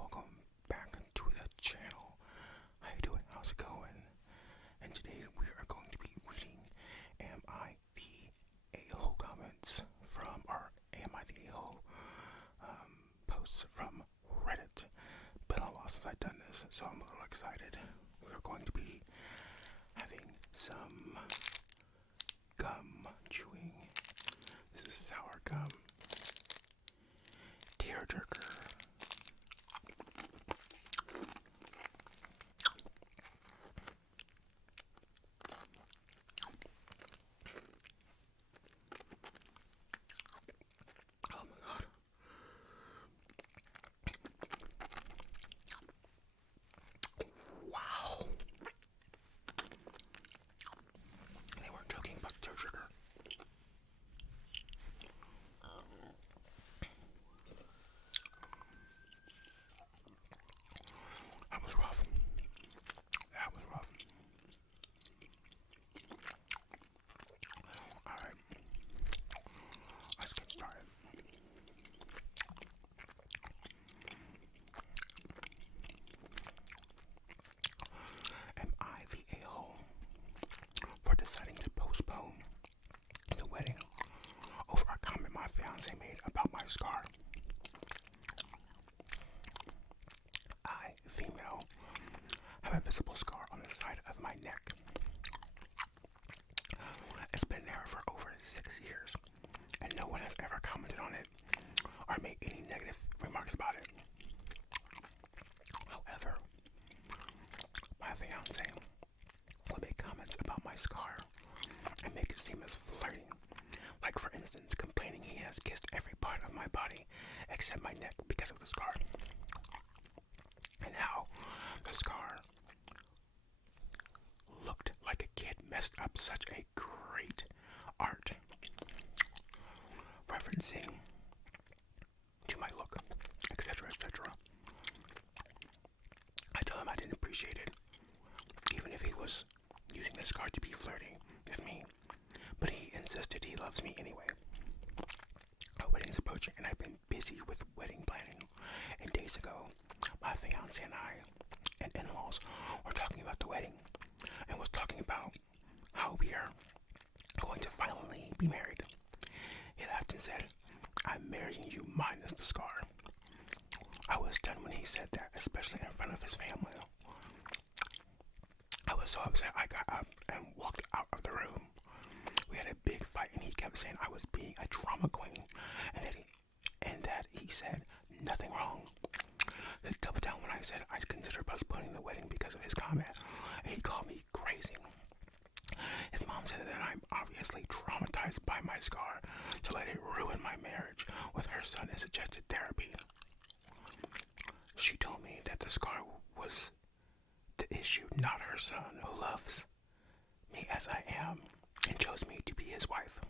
welcome back to the channel. How you doing? How's it going? And today we are going to be reading Am I the A-hole comments from our Am I the A-hole posts from Reddit. Been a while since I've done this, so I'm a little excited. We're going to be having some gum chewing. This is sour gum. Tearjerker. Oh my god. Wow. They weren't joking about the tearjerker. That was rough. That was rough. Alright. Let's get started. Am I the a-hole for deciding to postpone the wedding over a comment my fiance made about my scar? I, female, have a visible scar on the side of my neck. It's been there for over 6 years, and no one has ever commented on it or made any negative remarks about it. However, my fiance will make comments about my scar and make it seem as flirting. Like, for instance, complaining he has kissed every part of my body except my neck because of the scar. And how the scar looked like a kid messed up such a great art. Referencing to my look, etc., etc. I told him I didn't appreciate it, even if he was using the scar to be flirting with me. But he insisted he loves me anyway. Our wedding's approaching, and I've been busy with wedding planning. And days ago, my fiance and I and in-laws were talking about the wedding, and was talking about how we are going to finally be married. He laughed and said, "I'm marrying you minus the scar." I was done when he said that, especially in front of his family. I was so upset I got up and walked out of the room. We had a big fight, and he kept saying I was being a drama queen, and that he said nothing wrong. He doubled down when I said I'd consider postponing the wedding because of his comment, and he called me crazy. His mom said that I'm obviously traumatized by my scar, so let it ruin my marriage with her son and suggested therapy. She told me that the scar was the issue, not her son, who loves me as I am and chose me to be his wife.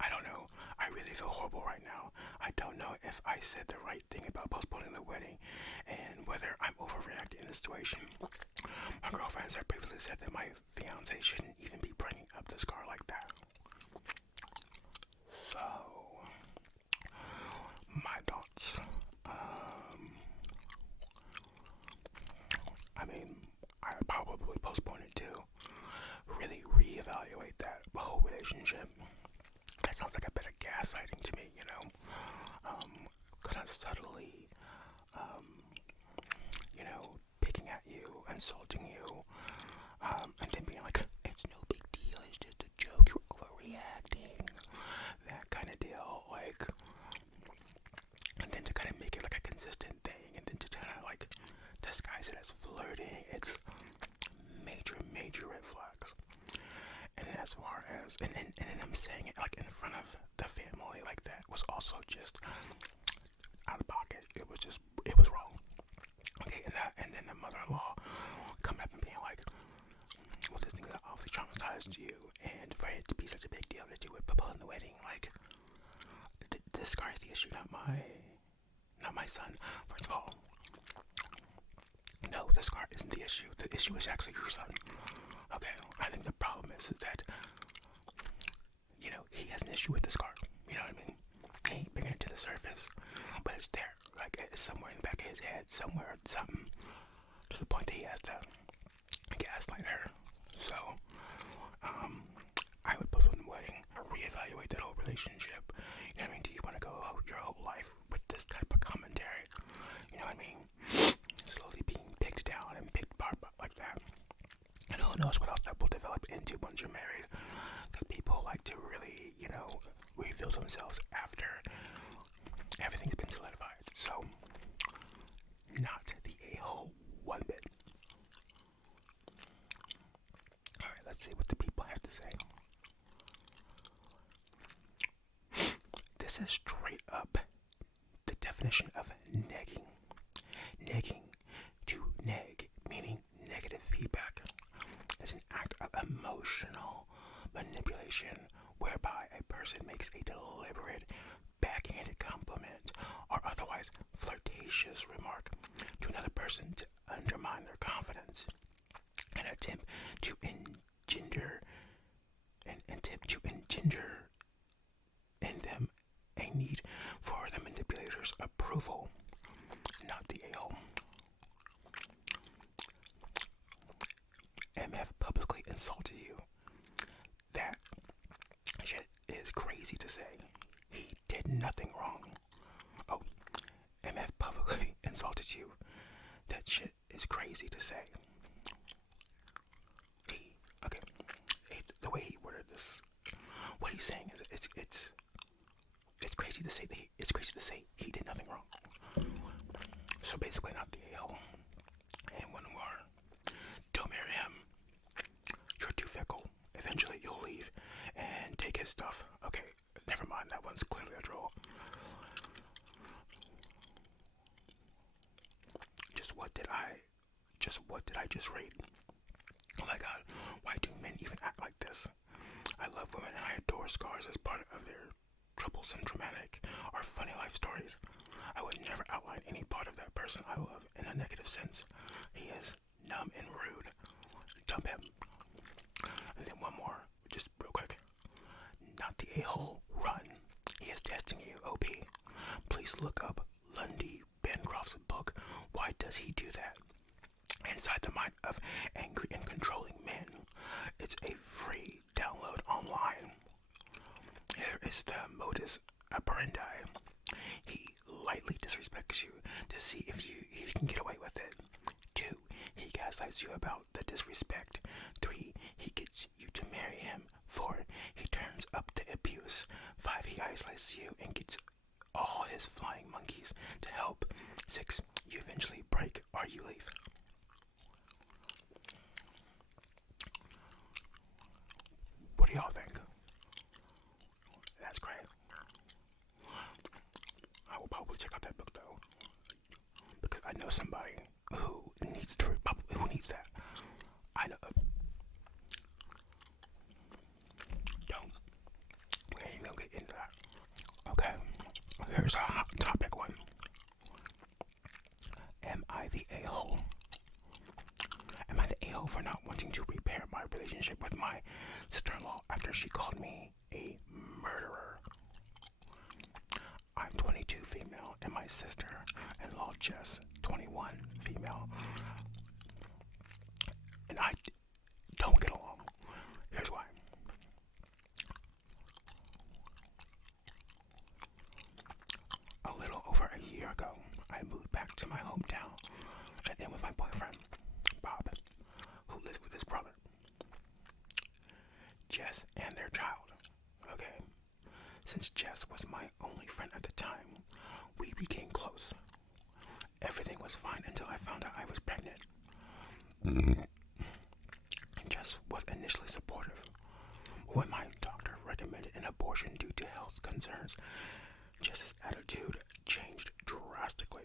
I don't know. I really feel horrible right now. I don't know if I said the right thing about postponing the wedding and whether I'm overreacting in the situation. My girlfriends had previously said that my fiance shouldn't even be bringing up the scar like that. So, my thoughts. I mean, I would probably postpone it too. Really reevaluate that whole relationship. That sounds like a bit of gaslighting to me, you know? Kind of subtly, picking at you, insulting you, and then being like, it's no big deal, it's just a joke, you're overreacting, that kind of deal, like, and then to kind of make it like a consistent thing, and then to kind of like disguise it as flirting. It's major red flags. And as far as, and I'm saying it like in front of the family like that was also just out of pocket. It was wrong. Okay, and then the mother-in-law coming up and being like, well, this thing that obviously traumatized you, and for it to be such a big deal to do with postponing the wedding, like, the scar is the issue, not my son. First of all, no, the scar isn't the issue. The issue is actually your son. Okay, I think the problem is that, he has an issue with the scar. You know what I mean? He ain't bringing it to the surface, but it's there. Like, it's somewhere in the back of his head, somewhere, something, to the point that he has to gaslight her. So, I would post on the wedding, reevaluate that whole relationship. You know what I mean? Do you want to go your whole life with this type of commentary? You know what I mean? Slowly being picked down and picked apart like that. And who knows what else that will develop into once you're married. Because people like to really, reveal themselves after everything's been solidified. So, not the a-hole one bit. Alright, let's see what the people have to say. This is straight up the definition of negging. Negging, to neg, meaning negative feedback, is an act of emotional manipulation whereby a person makes a deliberate, backhanded compliment or otherwise flirtatious remark to another person to undermine their confidence, an attempt to engender in them a need for the manipulator's approval, not the a-hole. MF publicly insulted you. That shit is crazy to say. He did nothing wrong. Oh, MF publicly insulted you. That shit is crazy to say. The way he worded this, what he's saying is it's crazy to say that he did nothing wrong. So basically, not the a-hole. And one more. Don't marry him. You're too fickle. Eventually, you'll leave and take his stuff. Okay, never mind. That one's clearly a troll. What did I just read? Oh my god, why do men even act like this? I love women and I adore scars as part of their troublesome, traumatic, or funny life stories. I would never outline any part of that person I love in a negative sense. He is numb and rude. Dump him. And then one more, just real quick. Not the a-hole, run. He is testing you, OP. Please look up Lundy Bancroft's book, Why Does He Do That? Inside the Mind of Angry and Controlling Men. It's a free download online. Here is the modus operandi. He lightly disrespects you to see if he can get away with it. 2, he gaslights you about the disrespect. 3, he gets you to marry him. 4, he turns up the abuse. 5, he isolates you and gets all his flying monkeys to help. 6, you eventually break or you leave. What do y'all think? That's great. I will probably check out that book though, because I know somebody who needs that. I know. We ain't even gonna get into that. Okay, here's a hot topic one. Am I the a-hole? Am I the a-hole for not wanting to repair my relationship with my sister-in-law after she called me a murderer? I'm 22 female and my sister-in-law Jess, 21 female. And I don't get along. Here's why. A little over a year ago, I moved back to my hometown and then with my boyfriend, Bob, who lives with his brother, Jess, and their child. Okay. Since Jess was my only friend at the time, we became close. Everything was fine until I found out I was pregnant. Jess was initially supportive. When my doctor recommended an abortion due to health concerns, Jess's attitude changed drastically.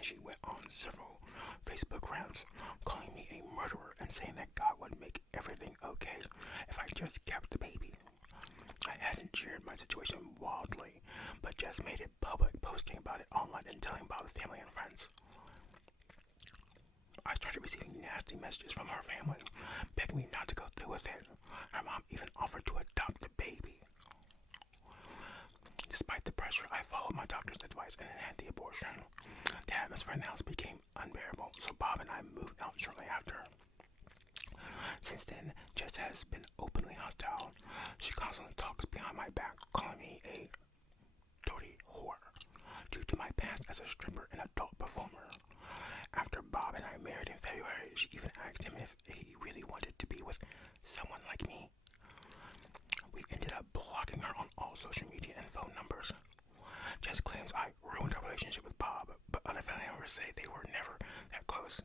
She went on several Facebook rants calling me a murderer and saying that God would make everything okay if I just kept the baby. I hadn't shared my situation wildly, but just made it public, posting about it online and telling about his family and friends. I started receiving nasty messages from her family, begging me not to go through with it. Her mom even offered to adopt the baby. abortion. The atmosphere in the house became unbearable, so Bob and I moved out shortly after. Since then, Jess has been openly hostile. She constantly talks behind my back, calling me a dirty whore due to my past as a stripper and adult performer. After Bob and I married in February, she even asked him if he really wanted to be with someone like me. We ended up blocking her on all social media and phone numbers. Jess claims I ruined her relationship with Bob, but other family members say they were never that close.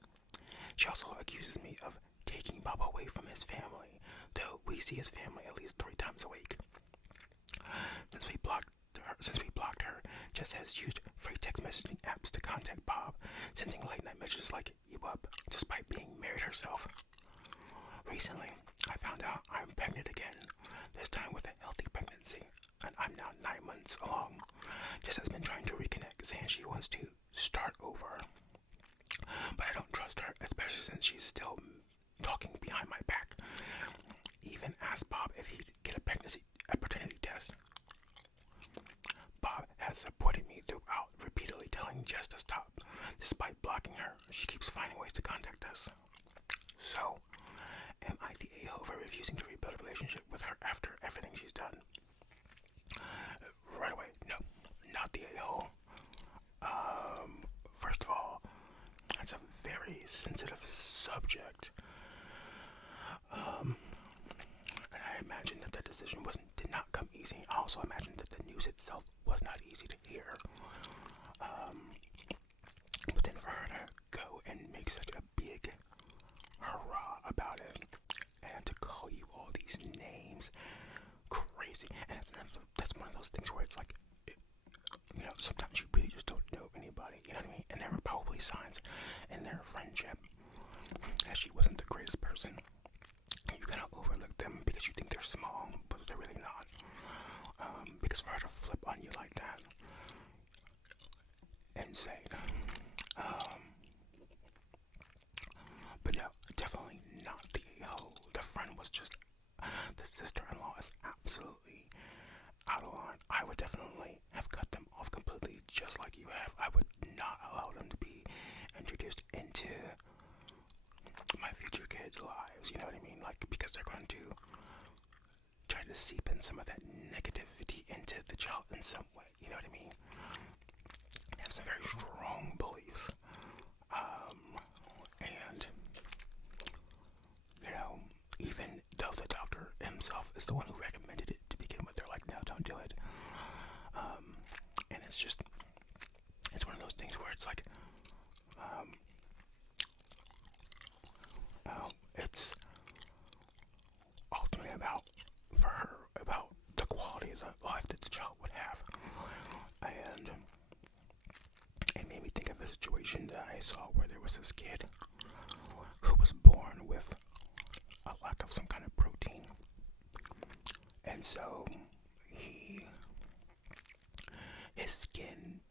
She also accuses me of taking Bob away from his family, though we see his family at least 3 times a week. Since we blocked her, Jess has used free text messaging apps to contact Bob, sending late-night messages like, "You up?" despite being married herself. Recently, I found out I'm pregnant again, this time with a healthy pregnancy, and I'm now 9 months along. Jess has been trying to reconnect, saying she wants to start over. But I don't trust her, especially since she's still talking behind my back. Even asked Bob if he'd get a paternity test. Bob has supported me throughout, repeatedly telling Jess to stop. Despite blocking her, she keeps finding ways to contact us. So, am I the a-hole for refusing to rebuild a relationship with her after everything she's done? Right away, no, not the a-hole. First of all, that's a very sensitive subject. I imagine that decision did not come easy. I also imagine that the news itself was not easy to hear. But then for her to go and make such a big hurrah about it, and to call you all these names, crazy. And that's one of those things where it's like, sometimes you really just don't know anybody, you know what I mean? And there were probably signs in their friendship that she wasn't the greatest person. You kind of overlook them because you think they're small, but they're really not. Because for her to flip on you like that, insane. But no, definitely not the a-hole. The friend was just, the sister-in-law is absolutely out of line. I would definitely have cut them off completely, just like you have. I would not allow them to be introduced into my future kids' lives, you know what I mean? Like, because they're going to try to seep in some of that negativity into the child in some way, you know what I mean? They have some very strong beliefs. And, even though the doctor himself is the one who recommended it to begin with, they're like, no, don't do it. And it's one of those things where it's like, it's ultimately about the quality of the life that the child would have. And it made me think of a situation that I saw where there was this kid who was born with a lack of some kind of protein. And so his skin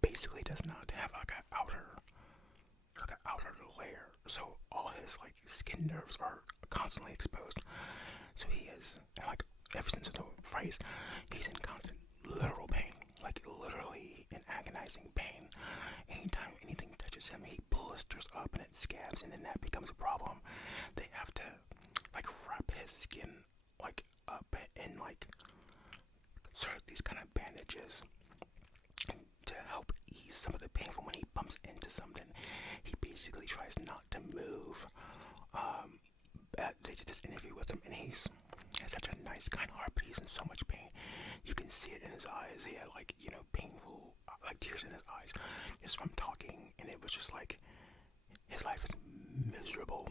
basically does not have like an outer layer. So all his skin nerves are constantly exposed. So he is, ever since the phrase, he's in constant literal pain, literally in agonizing pain. Anytime anything touches him, he blisters up and it scabs, and then that becomes a problem. They have to wrap his skin up in sort of these kind of bandages to help ease some of the pain from when he bumps into something. He basically tries not to move. They did this interview with him, and he has such a nice, kind heart, but he's in so much pain. You can see it in his eyes. He had painful, tears in his eyes just from talking, and it was just his life is miserable.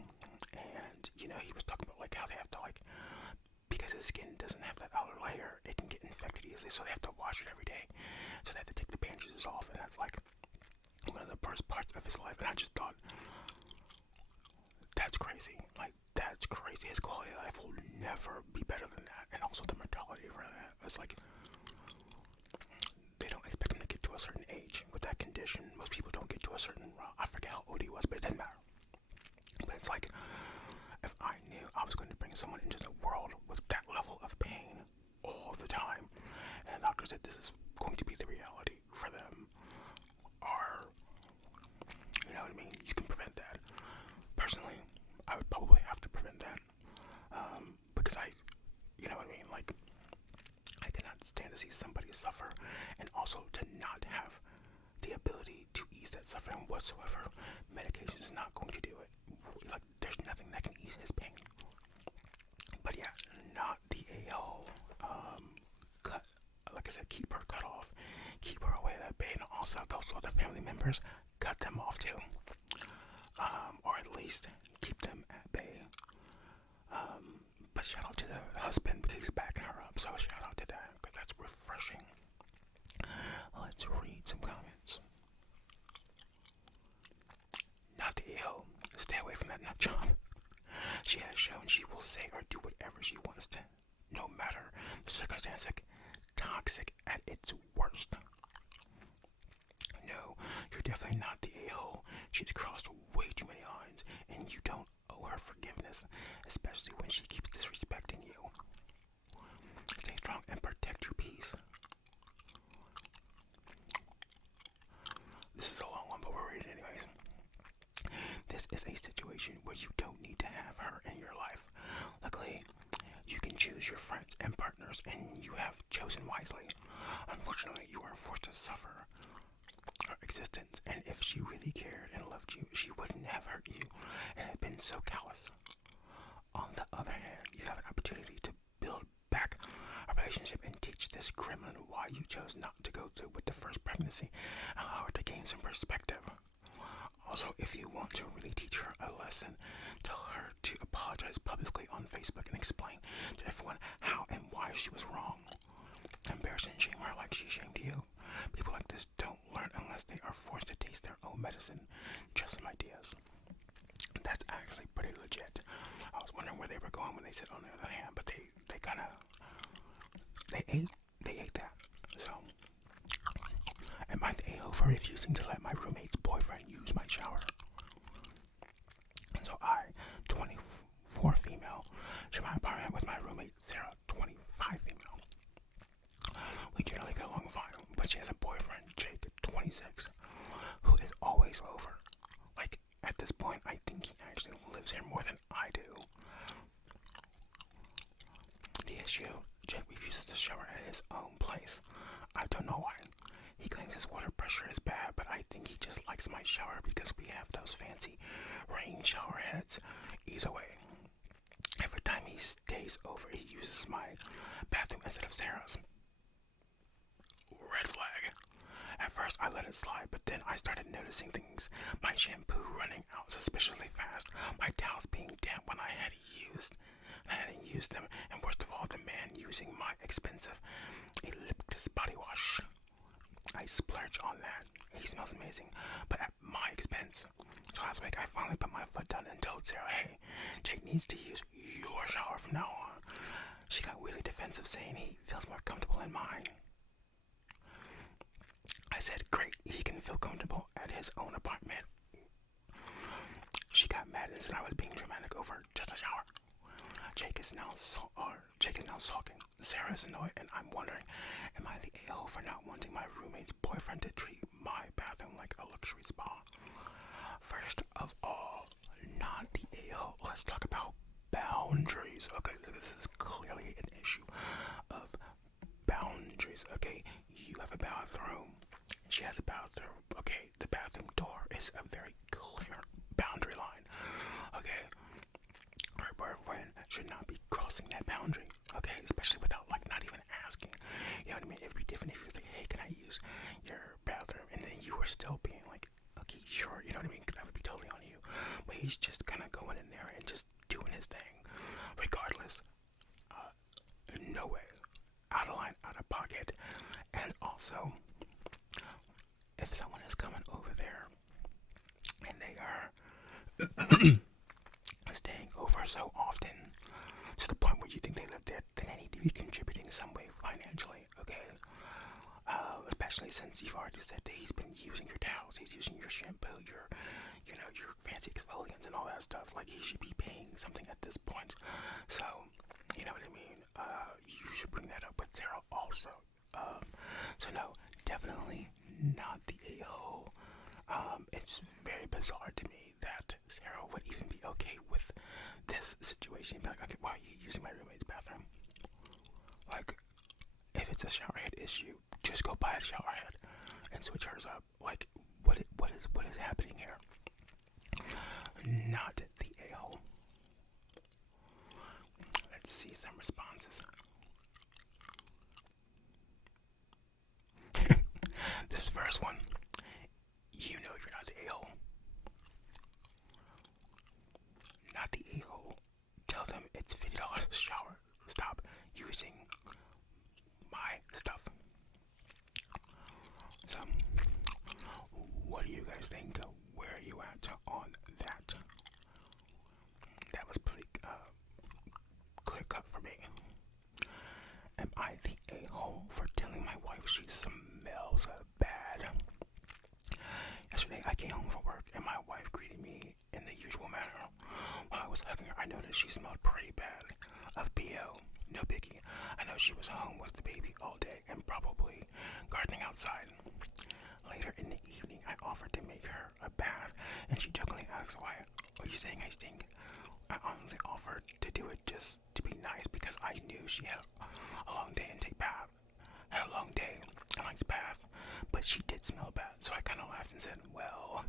And he was talking about how they have to because his skin doesn't have that outer layer, it can get infected easily, so they have to wash it every day. So they have to take the bandages off, and that's one of the worst parts of his life. And I just thought, that's crazy. That's crazy. His quality of life will never be better than that. And also the mortality for that. It's they don't expect him to get to a certain age with that condition. Most people don't get to a certain, I forget how old he was, but it didn't matter. But it's if I knew I was going to bring someone into the world with that level of pain all the time, and the doctor said this is going to be the reality for them, suffer, and also to not have the ability to ease that suffering whatsoever. Medication is not going to do it. Like, there's nothing that can ease his pain. But yeah, not the a-hole. Cut, like I said, keep her cut off. Keep her away that pain. Also, those other family members, cut them off too. Or at least keep them at bay. But shout out to the husband because he's backing her up. So shout out to that because that's refreshing. Let's read some comments. Not the a-hole. Stay away from that nut job. She has shown she will say or do whatever she wants to, no matter the circumstance. Toxic at its worst. No, you're definitely not the a-hole. She's crossed way too many lines, and you don't owe her forgiveness, especially when she keeps disrespecting you. Stay strong and protect your peace. This is a long one, but we'll read it anyways. This is a situation where you don't need to have her in your life. Luckily, you can choose your friends and partners, and you have chosen wisely. Unfortunately, you are forced to suffer her existence, and if she really cared and loved you, she wouldn't have hurt you and have been so callous. On the other hand, you have an opportunity to build back a relationship and teach this gremlin why you chose not to go through with the first pregnancy and allow her to gain some perspective. Also, if you want to really teach her a lesson, tell her to apologize publicly on Facebook and explain to everyone how and why she was wrong. Embarrass and shame her like she shamed you. People like this don't learn unless they are forced to taste their own medicine. Just some ideas. That's actually pretty legit. I was wondering where they were going when they said on the other hand, but they kind of they ate that. So, am I the a-hole for refusing to let my roommate's boyfriend use my shower? And so I, 24 female, share my apartment with my roommate Sarah, 25 female. We generally get along fine, but she has a boyfriend, Jake, 26, who is always over. Like, at this point, I think he actually lives here more than I do. The issue, Jake refuses to shower at his own place. I don't know why. He claims his water pressure is bad, but I think he just likes my shower because we have those fancy rain shower heads. Either way, every time he stays over, he uses my bathroom instead of Sarah's. Red flag. At first, I let it slide, but then I started noticing things. My shampoo running out suspiciously fast, my towels being damp when I hadn't used them, and worst of all, the man using my expensive eucalyptus body wash. I splurge on that. He smells amazing, but at my expense. So last week, I finally put my foot down and told Sarah, hey, Jake needs to use your shower from now on. She got really defensive, saying he feels more comfortable in mine. I said, great, he can feel comfortable at his own apartment. She got mad and said I was being dramatic over just a shower. Jake is now sulking. Sarah is annoyed, and I'm wondering, am I the a-hole for not wanting my roommate's boyfriend to treat my bathroom like a luxury spa? First of all, not the a-hole. Let's talk about boundaries. Okay, this is clearly an issue of boundaries. Okay, you have a bathroom. She has a bathroom. Okay, the bathroom door is a very clear boundary line. Okay, her boyfriend should not be crossing that boundary. Okay, especially without not even asking. You know what I mean? It'd be different if he was like, hey, can I use your bathroom? And then you were still being like, okay, sure. You know what I mean? That would be totally on you. But he's just kind of going in there and just doing his thing. Regardless, no way. Out of line, out of pocket. And also, if someone is coming over there and they are staying over so often to the point where you think they live there, then they need to be contributing some way financially, okay? Especially since you've already said that he's been using your towels, he's using your shampoo, your fancy exfoliants and all that stuff. Like, he should be paying something at this point. So, you know what I mean? You should bring that up with Sarah also. So no, definitely not the a-hole. It's very bizarre to me that Sarah would even be okay with this situation. Be like, okay, why are you using my roommate's bathroom? Like, if it's a showerhead issue, just go buy a shower head and switch hers up. Like, what is happening here? Not the a-hole. Let's see some responses. This first one, you know you're not the a-hole. Not the a-hole. Tell them it's $50 a shower. Stop using my stuff. So, what do you guys think? Where are you at on that? That was pretty clear cut for me. Am I the a-hole for telling my wife she smells bad? Yesterday I came home from work and my wife greeted me in the usual manner. While I was hugging her, I noticed she smelled pretty bad of BO. No biggie. I know she was home with the baby all day and probably gardening outside. Later in the evening, I offered to make her a bath, and she jokingly asked, "Why are you saying I stink?" I honestly offered to do it just to be nice because I knew she had a long day and had a long day and likes bath, but she did smell bad, so I kind of laughed and said, "Well."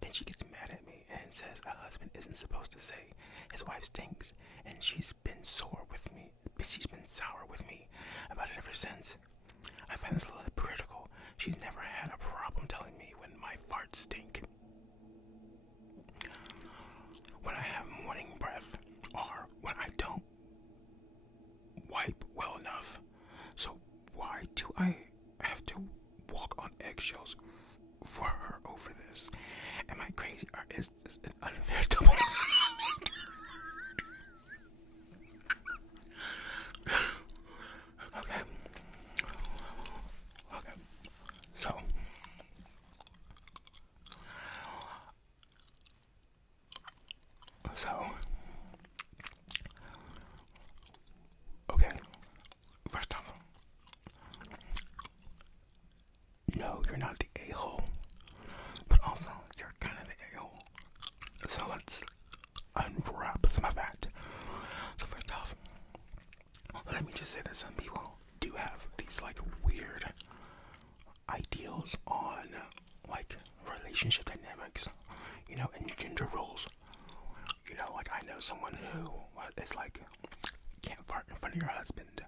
Then she gets mad at me and says a husband isn't supposed to say his wife stinks, and she's been sour with me about it ever since. I find this a little hypocritical. She's never had a problem telling me when my farts stink, when I have morning breath, or when I don't wipe well enough. So why do I have to walk on eggshells for her over this? Am I crazy, or is this an unfair double standard? Okay. So, okay, first off, no, you're not the a-hole, but also, you're kind of the a-hole. So let's unwrap some of that. So first off, let me just say that some people do have these, like, weird ideals on, like, relationship dynamics, you know, and gender roles. You know, like, I know someone who is like, can't fart in front of your husband,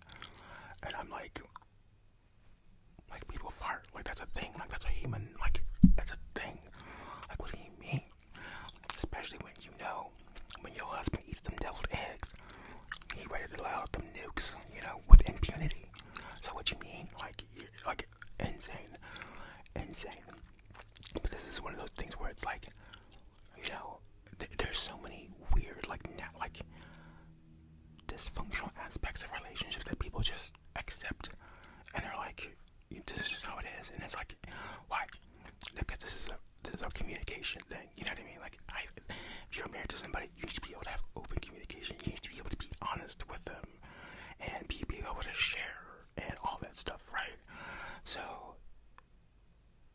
and I'm like people fart, like that's a thing, like that's a human, like that's a thing. Like, what do you mean? Especially when you know, when your husband eats them deviled eggs, he ready to let out them nukes, you know, with impunity. So what you mean? Like, you're, like, insane. But this is one of those things where it's like, you know, there's so many weird, like dysfunctional aspects of relationships that people just accept, and they're like, this is just how it is, and it's like, why? Because this is a communication thing, you know what I mean? Like, if you're married to somebody, you need to be able to have open communication. You need to be able to be honest with them, and be able to share, and all that stuff, right? So,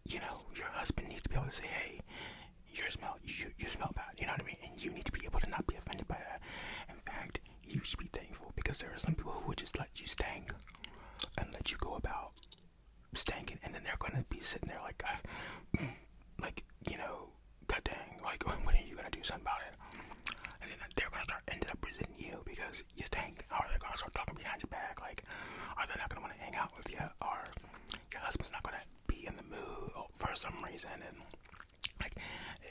you know, your husband needs to be able to say, hey, you smell bad, you know what I mean? And you need to be able to not be offended by that. In fact, you should be thankful, because there are some people who would just let you stank and let you go about stanking, and then they're going to be sitting there like, you know, god dang, like, when are you going to do something about it? And then they're going to start ending up resenting you because you stank, or they're going to start talking behind your back, like, or they're not going to want to hang out with you, or your husband's not going to be in the mood for some reason. And like,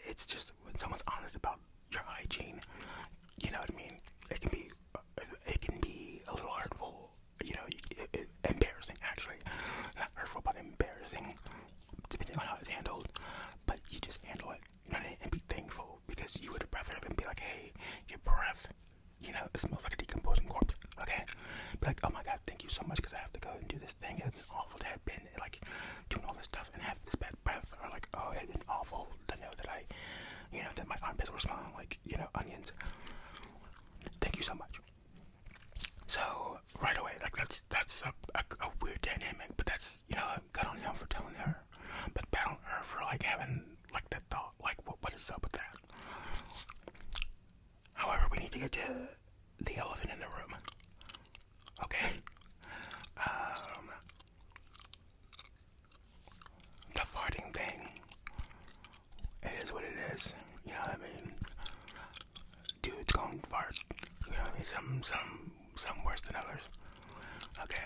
it's just, when someone's honest about your hygiene, you know what I mean, it can be a little hurtful, you know, embarrassing, actually. Not hurtful, but embarrassing, depending on how it's handled. But you just handle it, you know, and be thankful, because you would rather than be like, hey, your breath, you know, it smells like a decomposing corpse, okay? Be like, oh my god, thank you so much, because I have to go and do this thing. It's been awful to have been, like, doing all this stuff and have this bad breath. Or like, oh, it's been awful to know that that my armpits were smelling like, you know, onions. Thank you so much. So, right away, like, that's a weird dynamic, but that's, you know, good on him for telling her, but bad on her for, like, having, like, that thought, like, what is up with that? However, we need to get to the elephant in the room, okay? reacting thing. It is what it is. You know what I mean? Dudes gonna fart. You know what I mean? Some worse than others. Okay.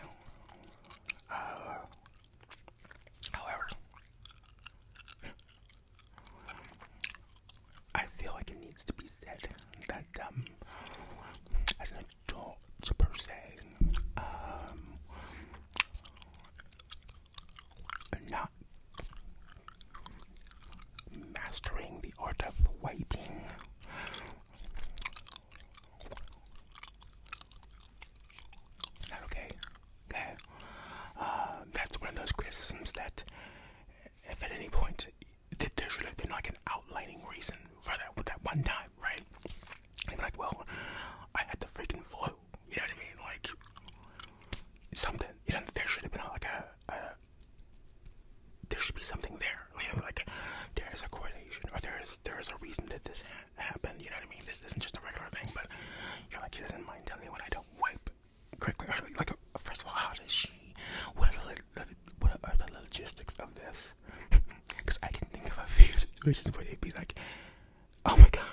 However, I feel like it needs to be said that as an adult per se, not mastering the art of wiping not okay. Okay. That's one of those criticisms that if at any point that there should have been like an outlining reason for that with that one time, right? And like, well, I had the freaking flu. You know what I mean? Like something. You know, there should have been like there should be something there. You know, like there is a correlation, or there is a reason that this happened. You know what I mean? This isn't just a regular thing, but you're like, she doesn't mind telling me when I don't wipe correctly. Or like first of all, how does she? What are the logistics of this? Because I can think of a few situations where they'd be like, oh my god.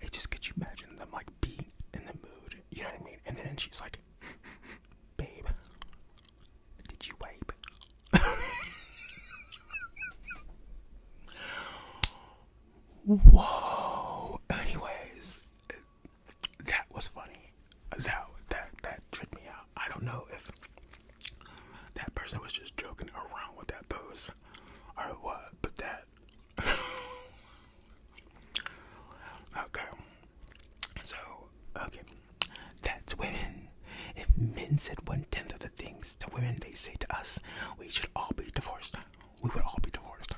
It just, could you imagine them like being in the mood? You know what I mean? And then she's like, babe, did you wipe? Whoa. Anyways, that was funny. That tripped me out. I don't know if that person was just joking around with that pose or what, but that. Okay. So, okay. That's women. If men said 1/10 of the things to women they say to us, we should all be divorced. We would all be divorced.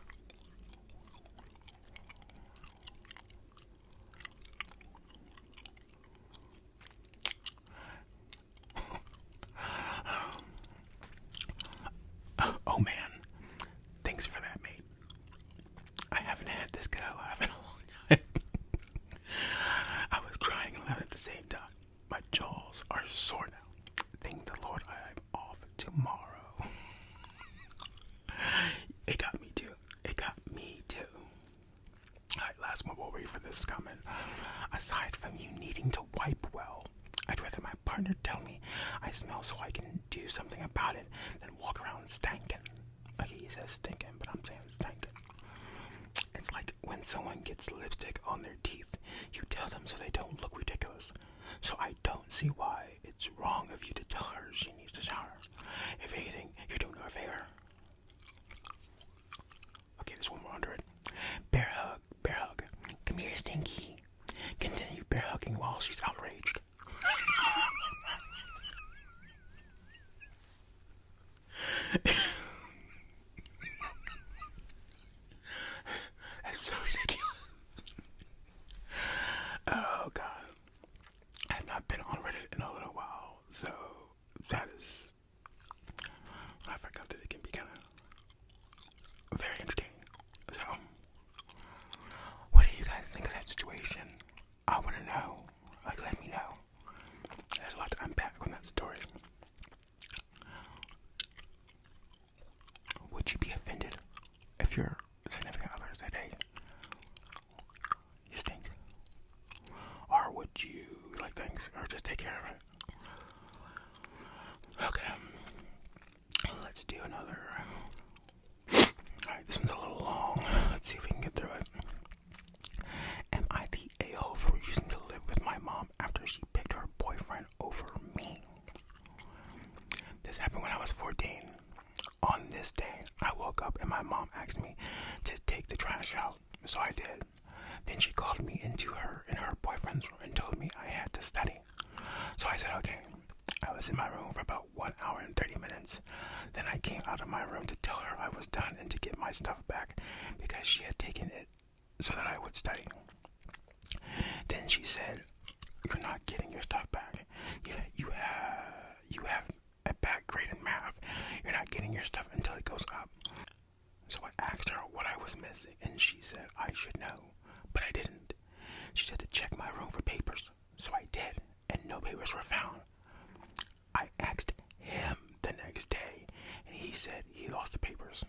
Oh man. Thanks for that, mate. I haven't had this good of laugh in a long time. I was crying and laughing at the same time. My jaws are sore now. Thank the Lord I'm off tomorrow. It got me too. It got me too. Alright, last one. We'll wait for this comment. Aside from you needing to wipe well, I'd rather my partner tell me I smell so I can do something about it than walk around stinking. Okay, he says stinking, but I'm saying stinking. It's like when someone gets lipstick on their teeth, you tell them so they don't look ridiculous. So I don't see why it's wrong of you to tell her she needs to shower. If anything, you're doing her a favor. Okay, there's one more under it. Bear hug, bear hug. Come here, Stinky. Continue bear hugging while she's outraged. That's so ridiculous. Oh god. I have not been on Reddit in a little while, so that is, I forgot that it can be kind of very entertaining. So, what do you guys think of that situation? I want to know. Like, let me know. There's a lot to unpack on that story. Would you be offended if your significant other said, hey, you stink? Or would you like things, or just take care of it? Okay. Let's do another. Alright, this one's a little long. Let's see if we can get through it. Am I the a-hole for refusing to live with my mom after she picked her boyfriend over me? This happened when I was 14. On this day, I woke up and my mom asked me to take the trash out, so I did. Then she called me in her boyfriend's room and told me I had to study. So I said okay. I was in my room for about 1 hour and 30 minutes. Then I came out of my room to tell her I was done and to get my stuff back because she had taken it so that I would study. Then she said, you're not getting your stuff back. You have a bad grade in math. You're not getting your stuff until it goes up. So I asked her what I was missing, and she said I should know, but I didn't. She said to check my room for papers, so I did, and no papers were found. I asked him the next day, and he said he lost the papers.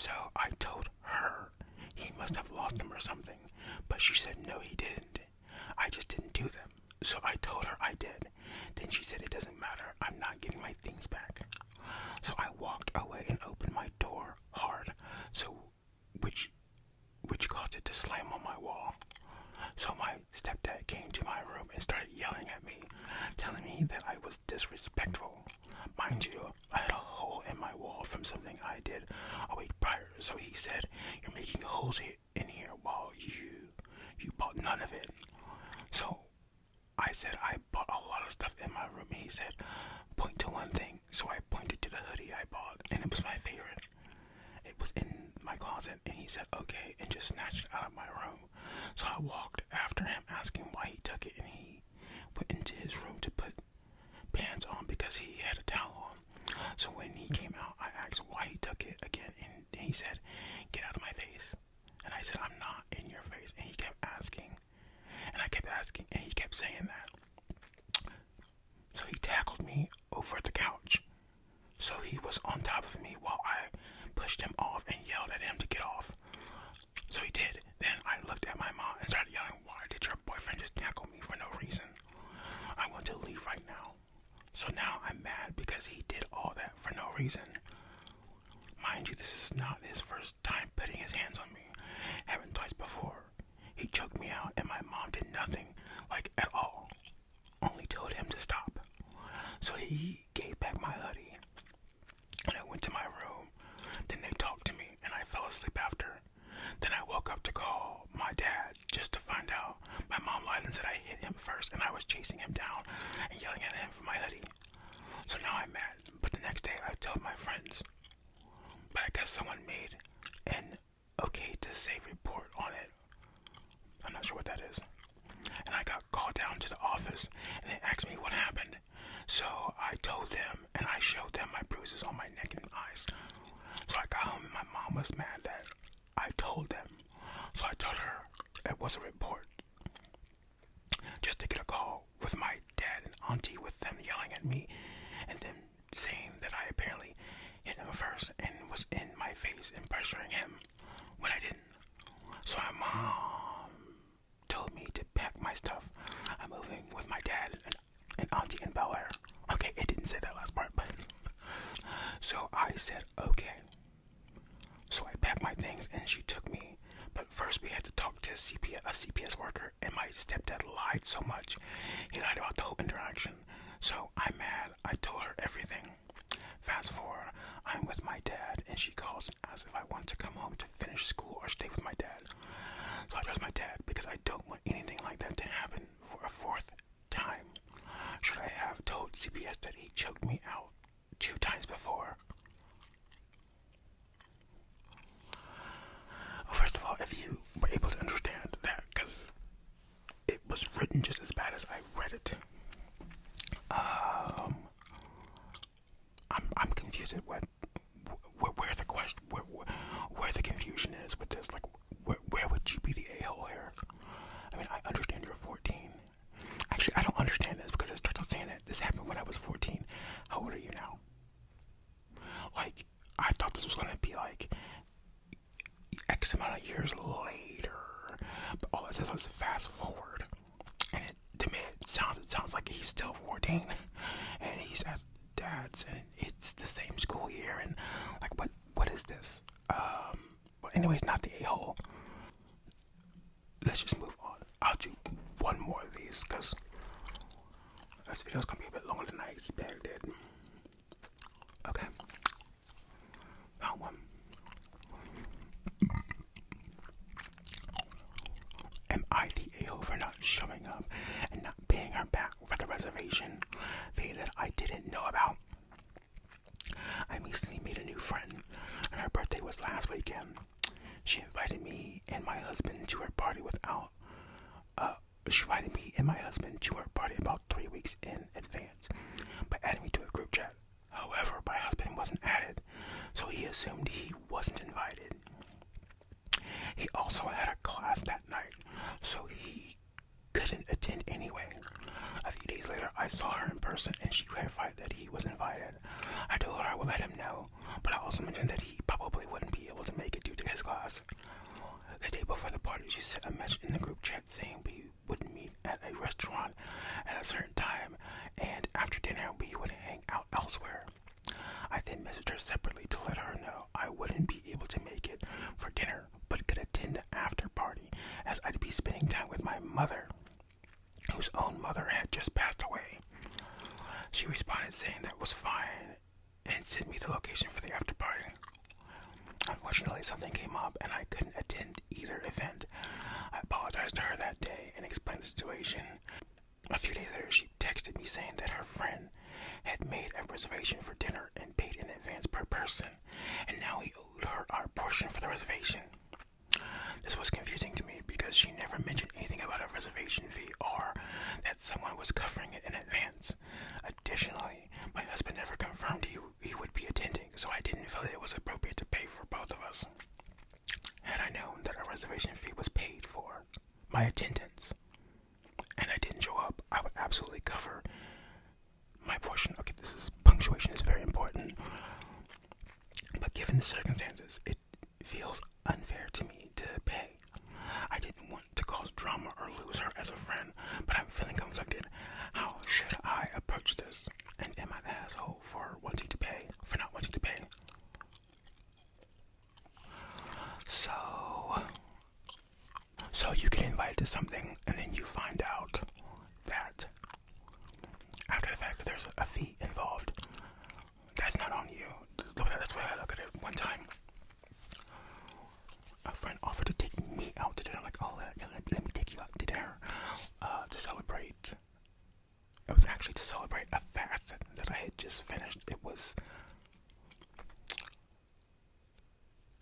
So I told her he must have lost them or something, but she said no, he didn't. I just didn't do them. So I told her I did. Then she said it doesn't matter, I'm not getting my things back. So I walked away and opened my door hard, so which caused it to slam on my wall. So my stepdad came to my room and started yelling at me, telling me that I was disrespectful. Mind you, I had a hole in my wall from something I did a week prior, so he said, "You're making holes in here while you bought none of it." So I said I bought a lot of stuff in my room, and he said, "Point to one thing." So I pointed to the hoodie I bought, and it was my favorite. It was in my closet, and he said, "Okay," and just snatched it out of my room. So I walked after him, asking why he took it, and he went into his room to put pants on because he had a towel on. So when he came out, I asked why he took it again, and he said, "Get out of my face." And I said, "I'm not in your face." And he kept asking, and I kept asking, and he kept saying that. So he tackled me over the couch. So he was on top of me while I pushed him off and yelled at him to get off. So he did. Then I looked at my mom and started yelling, "Why did your boyfriend just tackle me for no reason? I want to leave right now." So now I'm mad because he did all that for no reason. Mind you, this is not his first time putting his hands on me. Happened twice before. He choked me out and my mom did nothing, like at all. Only told him to stop. So he gave back my hoodie. And I went to my room. Then they talked to me and I fell asleep after. Then I woke up to call my dad just to find out. My mom lied and said I hit him first and I was chasing him down and yelling at him for my hoodie. So now I'm mad. But the next day I told my friends. But I guess someone made an okay to save report on it. I'm not sure what that is. And I got called down to the office and they asked me what happened. So I told them and I showed them my bruises on my neck and eyes. So I got home and my mom was mad that I told them. So I told her it was a report. Just to get a call with my dad and auntie with them yelling at me and then saying that I apparently hit him first and was in my face and pressuring him when I didn't. So my mom told me to pack my stuff. I'm moving with my dad and auntie in Bel Air. Okay, it didn't say that last part, but so I said okay. So I packed my things and she took me. But first we had to talk to a CPS worker, and my stepdad lied so much. He lied about the whole interaction. So I'm mad. I told her everything. Fast forward, I'm with my dad and she calls and asks if I want to come home to finish school or stay with my dad. So I trust my dad because I don't want anything like that to happen for a fourth time. Should I have told CPS that he choked me out 2 times before? Well, first of all, if you were able to understand that, because it was written just as bad as I read it. I'm confused at where the question, where the confusion is with this. Like, where would you be the a-hole here? I mean, I understand you're 14. Actually, I don't understand this because it starts out saying that this happened when I was 14. How old are you now? Like, I thought this was going to be like X amount of years later, but all it says is fast forward, and to me it sounds like he's still 14, and he's at dad's, and it's the same school year, and like what is this? But anyways, not the a-hole. Let's just move on. I'll do one more of these because this video's gonna be a bit longer than I expected. Okay, found one. Am I the a-hole for not showing up and not paying her back for the reservation fee that I didn't know about? I recently made a new friend, and her birthday was last weekend. She invited me and my husband to her party about 3 weeks in advance by adding me to a group chat. However, my husband wasn't added, so he assumed he wasn't invited. He also had a class that night, so he couldn't attend anyway. A few days later, I saw her in person and she clarified that he was invited. I told her I would let him know, but I also mentioned that he probably wouldn't be able to saying we would meet at a restaurant at a certain time, and after dinner we would hang out elsewhere. I then messaged her separately to let her know I wouldn't be able to make it for dinner, but could attend the after party, as I'd be spending time with my mother, whose own mother had just passed away. She responded saying that was fine, and sent me the location for the after party. Unfortunately, something came up and I couldn't attend either event. I apologized to her that day and explained the situation. A few days later, she texted me saying that her friend had made a reservation for dinner and paid in advance per person, and now he owed her our portion for the reservation. This was confusing to me because she never mentioned anything about a reservation fee or that someone was covering it in advance. Additionally, my husband never confirmed he would be attending, so I didn't feel it was appropriate to pay for both of us. Had I known that a reservation fee was paid for my attendance and I didn't show up, I would absolutely cover my portion. Okay, punctuation is very important. But given the circumstances, it feels unfair to me to pay. I didn't want to cause drama or lose her as a friend, but I'm feeling conflicted. How should I approach this? And am I the asshole for not wanting to pay? So you get invited to something, and then you find out that after the fact that there's a fee involved. That's not on you. That's why I look at it. One time, a friend offered to take me out to dinner. I'm like, oh, let me take you out to dinner to celebrate. It was actually to celebrate a fast that I had just finished. It was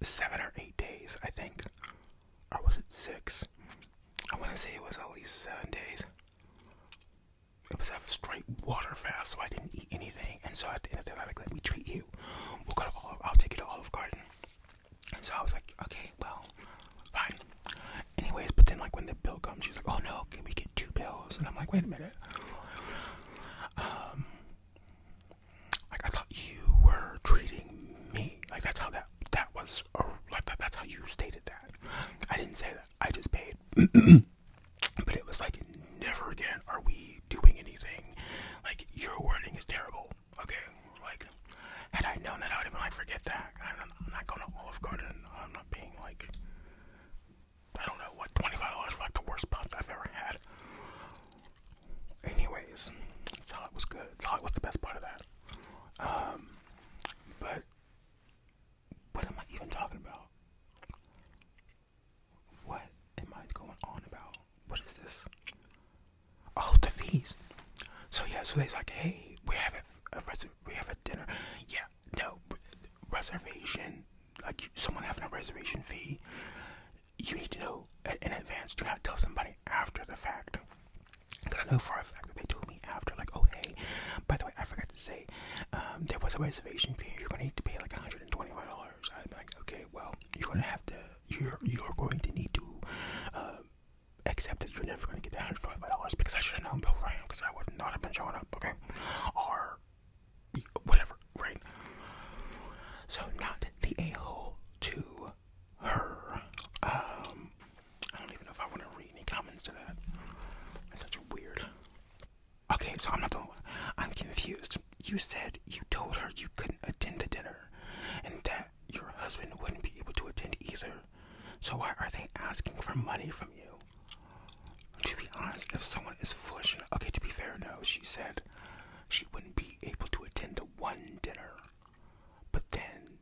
7 or 8 days, I think. Or was it 6? I want to say it was at least 7 days. It was a straight water fast, so I didn't eat anything. And so at the end of the day, like, let me treat you. I'll take you to Olive Garden. And so I was like, okay, well, fine. Anyways, but then like when the bill comes, she's like, oh no, can we get 2 bills? And I'm like, wait a minute. Like I thought you were treating me. Like that's how that was, or like that's how you stated that. I didn't say that. I just paid. But it was like, never again are we doing anything. Like, your wording is terrible. Okay? Like, had I known that, I would have been like, forget that. I'm not going to Olive Garden. I'm not paying like, I don't know, what, $25 for like the worst pasta I've ever had. Anyways, salad was good. Salad was the best part of that. But what am I even talking about? What am I going on about? What is this? Oh, the fees. So yeah, so they's like, hey, we have a dinner. Yeah, no, reservation. Like someone having a reservation fee, you need to know in advance. Do not tell somebody after the fact. Because I know for a fact that they told me after, like, oh hey, by the way, I forgot to say, there was a reservation fee. You're gonna need to pay like $125. I'm like, okay, well, you're going to need to accept that you're never going to get that $125 because I should have known beforehand because I would not have been showing up, okay? Or whatever, right? So not the a-hole to her. I don't even know if I want to read any comments to that. That's such a weird. Okay, so I'm not the one. I'm confused. You said you told her you couldn't attend the dinner and that your husband wouldn't be able to attend either. So why are they asking for money from you? To be honest, if someone is foolish enough, okay, to be fair, no, she said she wouldn't be able to attend the one dinner, but then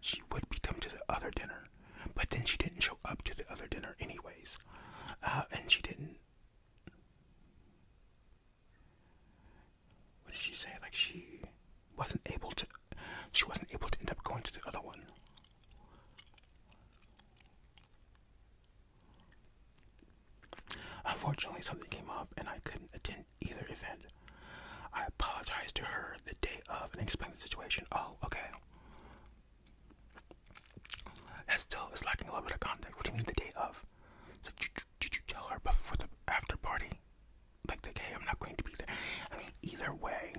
she would come to the other dinner, but then she didn't show up to the other dinner anyways, and she didn't, what did she say, like she wasn't able to end up going to the other one. Unfortunately, something came up and I couldn't attend either event. I apologized to her the day of and explained the situation. Oh, okay. That still is lacking a little bit of context. What do you mean the day of? So did you tell her before the after party? Like, hey, I'm not going to be there. I mean, either way,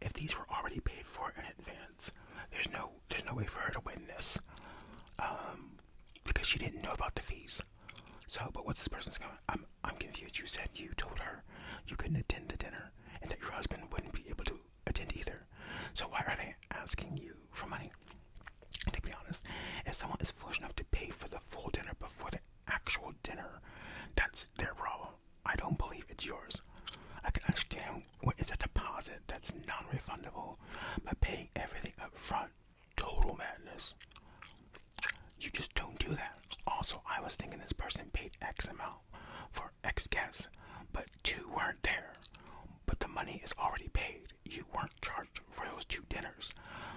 if these were already paid for in advance, there's no way for her to win this. Because she didn't know about the fees. So, but what's this person's going? I'm confused. You said you told her you couldn't attend the dinner and that your husband wouldn't be able to attend either. So why are they asking you for money? To be honest, if someone is foolish enough to pay for the full dinner before the actual dinner, that's their problem. I don't believe it's yours. I can understand what is a deposit that's non-refundable, but paying everything up front, total madness. You just don't do that. Also, I was thinking this person paid X amount for X guests, but 2 weren't there. But the money is already paid. You weren't charged for those 2 dinners.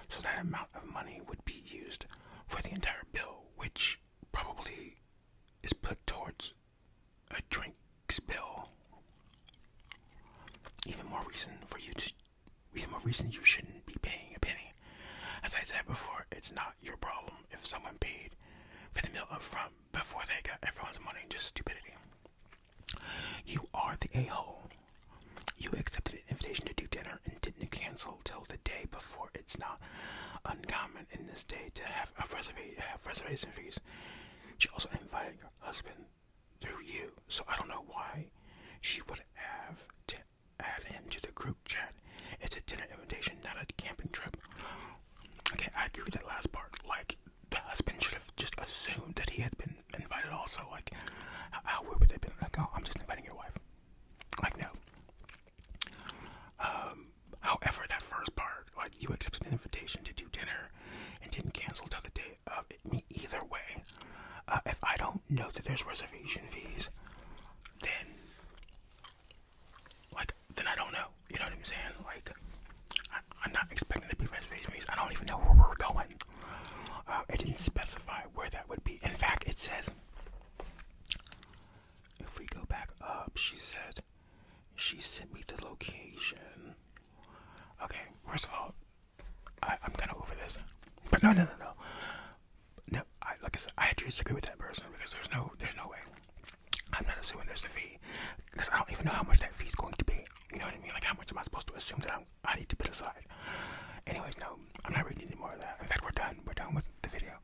So that amount of money would be used for the entire bill, which probably is put towards a drinks bill. Even more reason you shouldn't be paying a penny. As I said before, it's not your problem if someone paid for the meal up front before they got everyone's money. Just stupidity. You are the a-hole. You accepted an invitation to do dinner and didn't cancel till the day before. It's not uncommon in this day to have reservation fees. She also invited your husband through you, so I don't know why she would have to add him to the group chat. It's a dinner invitation, not a camping trip. Okay, I agree with that last part. Like, the husband should have just assumed that he had been invited also. Like, how weird would they have been? Like, oh, I'm just inviting your wife. Like, no. However, that first part, like, you accepted an invitation to do dinner and didn't cancel till the day of it. Me either way. If I don't know that there's reservation fees, then I don't know. You know what I'm saying? Like, I'm not expecting to be reservation fees. I don't even know where we're going. It didn't specify where that would be. In fact, it says, if we go back up, she said, she sent me the location. Okay, first of all, I'm kind of over this. But no. No, like I said, I disagree with that person because there's no way. I'm not assuming there's a fee because I don't even know how much that fee is going to be. You know what I mean? Like, how much am I supposed to assume that I need to put aside? Anyways, no, I'm not reading any more of that. In fact, we're done. We're done with the video.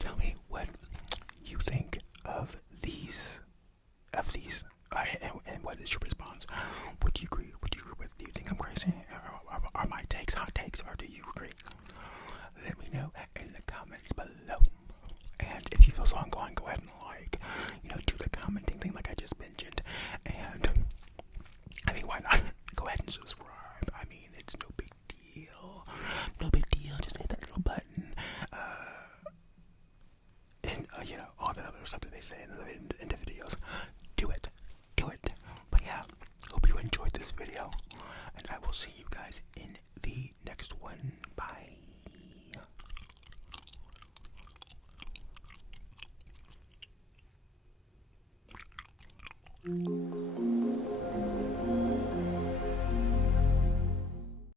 Tell me what you think of these, and what is your response? Would you agree? Would you agree with? Do you think I'm crazy? Are my takes hot takes, or do you agree? Let me know in the comments below. And if you feel so inclined, go ahead and do the commenting thing like I just mentioned. And I mean, why not? Go ahead and subscribe. I mean, it's no big deal. No big deal. Just hit that little button. And all that other stuff that they say in the videos. Do it. But yeah, hope you enjoyed this video. And I will see you guys in the next one. Bye.